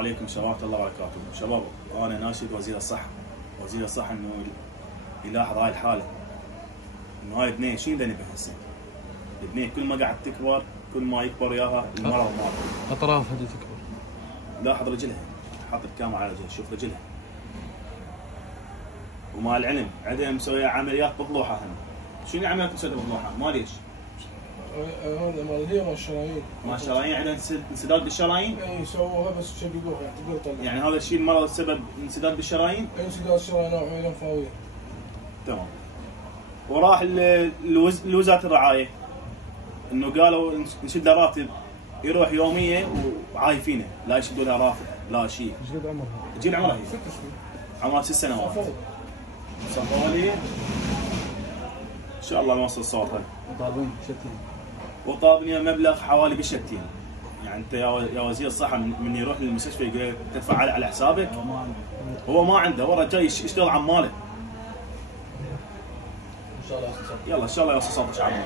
عليكم ورحمة الله وبركاته. شباب انا ناشد وزير الصحة انه يلاحظ هاي الحالة، انه هاي البنية شنو ذنبها هسه؟ البنية كل ما قاعد تكبر كل ما يكبر وياها المرض مالها. اطرافها دي تكبر. لاحظ رجلها، حط الكاميرا على رجلها، شوف رجلها. ومع العلم عندها مسوية عمليات بضلوحها هم. شنو عمليات مسوية بضلوحها؟ ما ليش؟ هذا مال هي مال الشرايين. مال الشرايين عندها انسداد بالشرايين؟ اي سووها بس شققوها يعني تقدر تطلع. يعني هذا الشيء المرض سبب انسداد بالشرايين؟ اي انسداد الشرايين نوع من اللمفاوية. تمام. وراح لوزارة الرعاية انه قالوا نشد له راتب يروح يومية وعايفينه، لا يشدوا لها راتب لا شيء. ايش قد عمرها؟ قد عمرها هي؟ 6 سنين. عمرها 6 سنوات. صفوا لي ان شاء الله نوصل صوتها. طالبين شتين. وطالبني مبلغ حوالي بالشتين. يعني انت يا وزير الصحة من يروح للمستشفى يقول تدفع على حسابك؟ هو ما عنده، هو رجال يشتغل عماله. ان شاء الله يلا ان شاء الله يوصل صوتك عماله.